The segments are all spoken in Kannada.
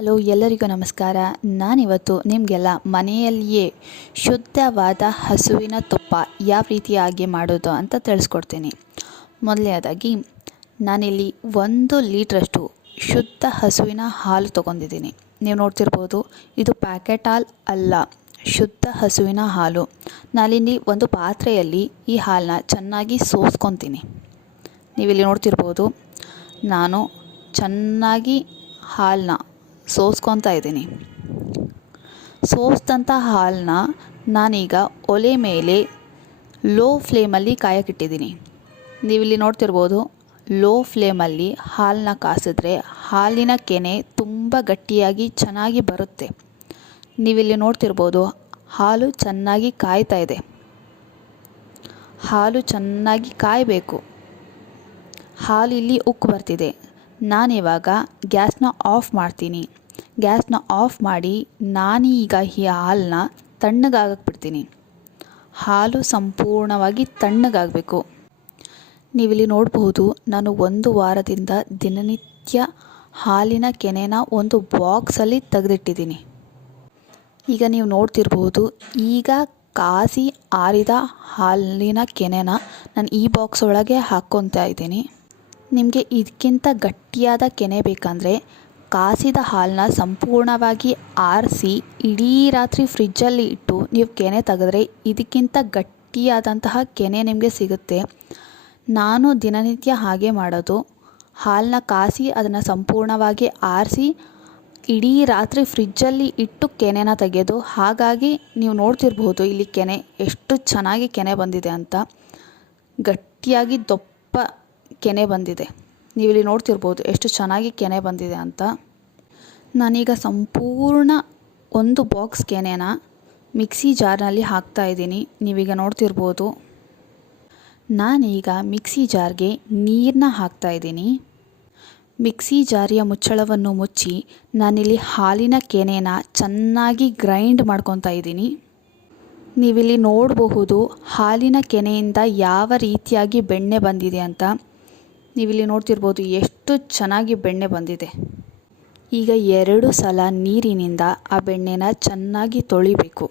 ಹಲೋ, ಎಲ್ಲರಿಗೂ ನಮಸ್ಕಾರ. ನಾನಿವತ್ತು ನಿಮಗೆಲ್ಲ ಮನೆಯಲ್ಲಿಯೇ ಶುದ್ಧವಾದ ಹಸುವಿನ ತುಪ್ಪ ಯಾವ ರೀತಿಯಾಗಿ ಮಾಡೋದು ಅಂತ ತಿಳಿಸ್ಕೊಡ್ತೀನಿ. ಮೊದಲನೇದಾಗಿ ನಾನಿಲ್ಲಿ 1 ಲೀಟ್ರಷ್ಟು ಶುದ್ಧ ಹಸುವಿನ ಹಾಲು ತೊಗೊಂಡಿದ್ದೀನಿ. ನೀವು ನೋಡ್ತಿರ್ಬೋದು, ಇದು ಪ್ಯಾಕೆಟ್ ಹಾಲು ಅಲ್ಲ, ಶುದ್ಧ ಹಸುವಿನ ಹಾಲು. ನಾನಿಲ್ಲಿ ಒಂದು ಪಾತ್ರೆಯಲ್ಲಿ ಈ ಹಾಲನ್ನ ಚೆನ್ನಾಗಿ ಸೋಸ್ಕೊತೀನಿ. ನೀವಿಲ್ಲಿ ನೋಡ್ತಿರ್ಬೋದು, ನಾನು ಚೆನ್ನಾಗಿ ಹಾಲನ್ನ ಸೋಸ್ಕೊತಾ ಇದ್ದೀನಿ. ಸೋಸಿದಂಥ ಹಾಲನ್ನ ನಾನೀಗ ಒಲೆ ಮೇಲೆ ಲೋ ಫ್ಲೇಮಲ್ಲಿ ಕಾಯಕ್ಕಿಟ್ಟಿದ್ದೀನಿ. ನೀವಿಲ್ಲಿ ನೋಡ್ತಿರ್ಬೋದು, ಲೋ ಫ್ಲೇಮಲ್ಲಿ ಹಾಲನ್ನ ಕಾಸಿದ್ರೆ ಹಾಲಿನ ಕೆನೆ ತುಂಬ ಗಟ್ಟಿಯಾಗಿ ಚೆನ್ನಾಗಿ ಬರುತ್ತೆ. ನೀವಿಲ್ಲಿ ನೋಡ್ತಿರ್ಬೋದು, ಹಾಲು ಚೆನ್ನಾಗಿ ಕಾಯ್ತಾ ಇದೆ. ಹಾಲು ಚೆನ್ನಾಗಿ ಕಾಯಬೇಕು. ಹಾಲು ಇಲ್ಲಿ ಉಕ್ಕು ಬರ್ತಿದೆ. ನಾನಿವಾಗ ಗ್ಯಾಸ್ನ ಆಫ್ ಮಾಡ್ತೀನಿ. ಗ್ಯಾಸ್ನ ಆಫ್ ಮಾಡಿ ನಾನೀಗ ಈ ಹಾಲನ್ನ ತಣ್ಣಗಾಗಕ್ಕೆ ಬಿಡ್ತೀನಿ. ಹಾಲು ಸಂಪೂರ್ಣವಾಗಿ ತಣ್ಣಗಾಗಬೇಕು. ನೀವಿಲ್ಲಿ ನೋಡಬಹುದು, ನಾನು 1 ವಾರದಿಂದ ದಿನನಿತ್ಯ ಹಾಲಿನ ಕೆನೆನ ಒಂದು ಬಾಕ್ಸಲ್ಲಿ ತೆಗೆದಿಟ್ಟಿದ್ದೀನಿ. ಈಗ ನೀವು ನೋಡ್ತಿರ್ಬೋದು, ಈಗ ಕಾಸಿ ಆರಿದ ಹಾಲಿನ ಕೆನೆನ ನಾನು ಈ ಬಾಕ್ಸ್ ಒಳಗೆ ಹಾಕ್ಕೊತಾ ಇದ್ದೀನಿ. ನಿಮಗೆ ಇದಕ್ಕಿಂತ ಗಟ್ಟಿಯಾದ ಕೆನೆ ಬೇಕಂದರೆ ಕಾಸಿದ ಹಾಲನ್ನ ಸಂಪೂರ್ಣವಾಗಿ ಆರಿಸಿ ಇಡೀ ರಾತ್ರಿ ಫ್ರಿಜ್ಜಲ್ಲಿ ಇಟ್ಟು ನೀವು ಕೆನೆ ತೆಗೆದ್ರೆ ಇದಕ್ಕಿಂತ ಗಟ್ಟಿಯಾದಂತಹ ಕೆನೆ ನಿಮಗೆ ಸಿಗುತ್ತೆ. ನಾನು ದಿನನಿತ್ಯ ಹಾಗೆ ಮಾಡೋದು. ಹಾಲನ್ನ ಕಾಸಿ ಅದನ್ನು ಸಂಪೂರ್ಣವಾಗಿ ಆರಿಸಿ ಇಡೀ ರಾತ್ರಿ ಫ್ರಿಜ್ಜಲ್ಲಿ ಇಟ್ಟು ಕೆನೆನ ತೆಗೆಯೋದು. ಹಾಗಾಗಿ ನೀವು ನೋಡ್ತಿರ್ಬೋದು, ಇಲ್ಲಿ ಕೆನೆ ಎಷ್ಟು ಚೆನ್ನಾಗಿ ಕೆನೆ ಬಂದಿದೆ ಅಂತ. ಗಟ್ಟಿಯಾಗಿ ದಪ್ಪ ಕೆನೆ ಬಂದಿದೆ. ನೀವಿಲ್ಲಿ ನೋಡ್ತಿರ್ಬೋದು ಎಷ್ಟು ಚೆನ್ನಾಗಿ ಕೆನೆ ಬಂದಿದೆ ಅಂತ. ನಾನೀಗ ಸಂಪೂರ್ಣ 1 ಬಾಕ್ಸ್ ಕೆನೆನ ಮಿಕ್ಸಿ ಜಾರ್ನಲ್ಲಿ ಹಾಕ್ತಾಯಿದ್ದೀನಿ. ನೀವೀಗ ನೋಡ್ತಿರ್ಬೋದು, ನಾನೀಗ ಮಿಕ್ಸಿ ಜಾರ್ಗೆ ನೀರನ್ನ ಹಾಕ್ತಾಯಿದ್ದೀನಿ. ಮಿಕ್ಸಿ ಜಾರಿಯ ಮುಚ್ಚಳವನ್ನು ಮುಚ್ಚಿ ನಾನಿಲ್ಲಿ ಹಾಲಿನ ಕೆನೆನ ಚೆನ್ನಾಗಿ ಗ್ರೈಂಡ್ ಮಾಡ್ಕೊತಾ ಇದ್ದೀನಿ. ನೀವಿಲ್ಲಿ ನೋಡಬಹುದು, ಹಾಲಿನ ಕೆನೆಯಿಂದ ಯಾವ ರೀತಿಯಾಗಿ ಬೆಣ್ಣೆ ಬಂದಿದೆ ಅಂತ. ನೀವಿಲ್ಲಿ ನೋಡ್ತಿರ್ಬೋದು, ಎಷ್ಟು ಚೆನ್ನಾಗಿ ಬೆಣ್ಣೆ ಬಂದಿದೆ. ಈಗ 2 ಸಲ ನೀರಿನಿಂದ ಆ ಬೆಣ್ಣೆನ ಚೆನ್ನಾಗಿ ತೊಳಿಬೇಕು.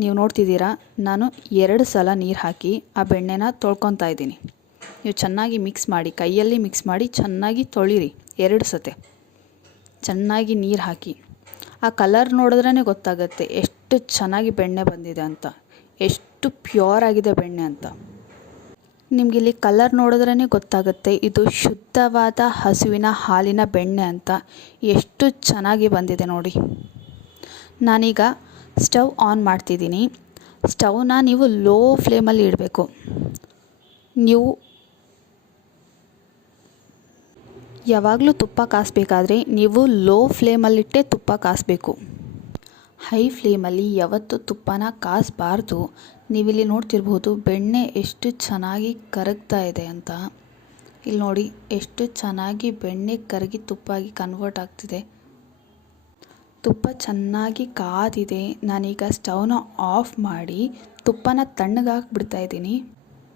ನೀವು ನೋಡ್ತಿದ್ದೀರಾ, ನಾನು 2 ಸಲ ನೀರು ಹಾಕಿ ಆ ಬೆಣ್ಣೆನ ತೊಳ್ಕೊತಾ ಇದ್ದೀನಿ. ನೀವು ಚೆನ್ನಾಗಿ ಮಿಕ್ಸ್ ಮಾಡಿ, ಕೈಯಲ್ಲಿ ಮಿಕ್ಸ್ ಮಾಡಿ ಚೆನ್ನಾಗಿ ತೊಳಿರಿ. 2 ಸತೆ ಚೆನ್ನಾಗಿ ನೀರು ಹಾಕಿ. ಆ ಕಲರ್ ನೋಡಿದ್ರೇ ಗೊತ್ತಾಗುತ್ತೆ ಎಷ್ಟು ಚೆನ್ನಾಗಿ ಬೆಣ್ಣೆ ಬಂದಿದೆ ಅಂತ, ಎಷ್ಟು ಪ್ಯೂರ್ ಆಗಿದೆ ಬೆಣ್ಣೆ ಅಂತ. ನಿಮಗಿಲ್ಲಿ ಕಲರ್ ನೋಡಿದ್ರೇ ಗೊತ್ತಾಗುತ್ತೆ ಇದು ಶುದ್ಧವಾದ ಹಸುವಿನ ಹಾಲಿನ ಬೆಣ್ಣೆ ಅಂತ. ಎಷ್ಟು ಚೆನ್ನಾಗಿ ಬಂದಿದೆ ನೋಡಿ. ನಾನೀಗ ಸ್ಟವ್ ಆನ್ ಮಾಡ್ತಿದ್ದೀನಿ. ಸ್ಟವ್ನ ನೀವು ಲೋ ಫ್ಲೇಮಲ್ಲಿ ಇಡಬೇಕು. ನೀವು ಯಾವಾಗಲೂ ತುಪ್ಪ ಕಾಸಬೇಕಾದ್ರೆ ನೀವು ಲೋ ಫ್ಲೇಮಲ್ಲಿಟ್ಟೆ ತುಪ್ಪ ಕಾಸಬೇಕು. ಹೈ ಫ್ಲೇಮಲ್ಲಿ ಯಾವತ್ತೂ ತುಪ್ಪನ ಕಾಸಬಾರ್ದು. ನೀವಿಲ್ಲಿ ನೋಡ್ತಿರ್ಬೋದು, ಬೆಣ್ಣೆ ಎಷ್ಟು ಚೆನ್ನಾಗಿ ಕರಗ್ತಾ ಇದೆ ಅಂತ. ಇಲ್ಲಿ ನೋಡಿ, ಎಷ್ಟು ಚೆನ್ನಾಗಿ ಬೆಣ್ಣೆ ಕರಗಿ ತುಪ್ಪಾಗಿ ಕನ್ವರ್ಟ್ ಆಗ್ತಿದೆ. ತುಪ್ಪ ಚೆನ್ನಾಗಿ ಕಾದಿದೆ. ನಾನೀಗ ಸ್ಟವ್ನ ಆಫ್ ಮಾಡಿ ತುಪ್ಪನ ತಣ್ಣಗಾಕ್ಬಿಡ್ತಾ ಇದ್ದೀನಿ.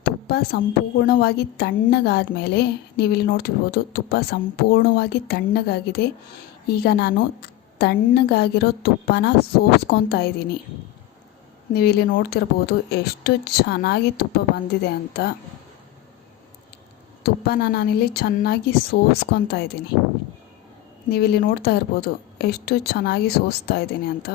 ತುಪ್ಪ ಸಂಪೂರ್ಣವಾಗಿ ತಣ್ಣಗಾದ ಮೇಲೆ ನೀವಿಲ್ಲಿ ನೋಡ್ತಿರ್ಬೋದು, ತುಪ್ಪ ಸಂಪೂರ್ಣವಾಗಿ ತಣ್ಣಗಾಗಿದೆ. ಈಗ ನಾನು ತಣ್ಣಗಾಗಿರೋ ತುಪ್ಪನ ಸೋಸ್ಕೊತಾ ಇದ್ದೀನಿ. ನೀವಿಲ್ಲಿ ನೋಡ್ತಿರ್ಬೋದು, ಎಷ್ಟು ಚೆನ್ನಾಗಿ ತುಪ್ಪ ಬಂದಿದೆ ಅಂತ. ತುಪ್ಪನ ನಾನಿಲ್ಲಿ ಚೆನ್ನಾಗಿ ಸೋಸ್ಕೊತಾ ಇದ್ದೀನಿ. ನೀವಿಲ್ಲಿ ನೋಡ್ತಾ ಇರ್ಬೋದು, ಎಷ್ಟು ಚೆನ್ನಾಗಿ ಸೋಸ್ತಾ ಇದ್ದೀನಿ ಅಂತ.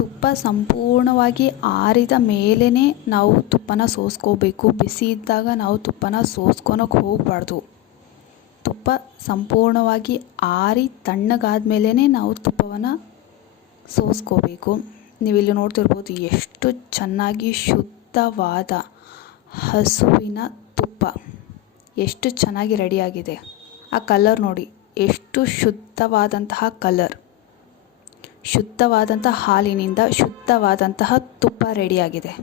ತುಪ್ಪ ಸಂಪೂರ್ಣವಾಗಿ ಆರಿದ ಮೇಲೇ ನಾವು ತುಪ್ಪನ ಸೋಸ್ಕೋಬೇಕು. ಬಿಸಿ ಇದ್ದಾಗ ನಾವು ತುಪ್ಪನ ಸೋಸ್ಕೊಳಕ್ಕೆ ಹೋಗಬಾರ್ದು. ತುಪ್ಪ ಸಂಪೂರ್ಣವಾಗಿ ಆರಿ ತಣ್ಣಗಾದ ಮೇಲೇ ನಾವು ತುಪ್ಪವನ್ನು ಸೋಸ್ಕೋಬೇಕು. ನೀವಿಲ್ಲಿ ನೋಡ್ತಿರ್ಬೋದು, ಎಷ್ಟು ಚೆನ್ನಾಗಿ ಶುದ್ಧವಾದ ಹಸುವಿನ ತುಪ್ಪ ಎಷ್ಟು ಚೆನ್ನಾಗಿ ರೆಡಿಯಾಗಿದೆ. ಆ ಕಲರ್ ನೋಡಿ, ಎಷ್ಟು ಶುದ್ಧವಾದಂತಹ ಕಲರ್. ಶುದ್ಧವಾದಂಥ ಹಾಲಿನಿಂದ ಶುದ್ಧವಾದಂತಹ ತುಪ್ಪ ರೆಡಿಯಾಗಿದೆ.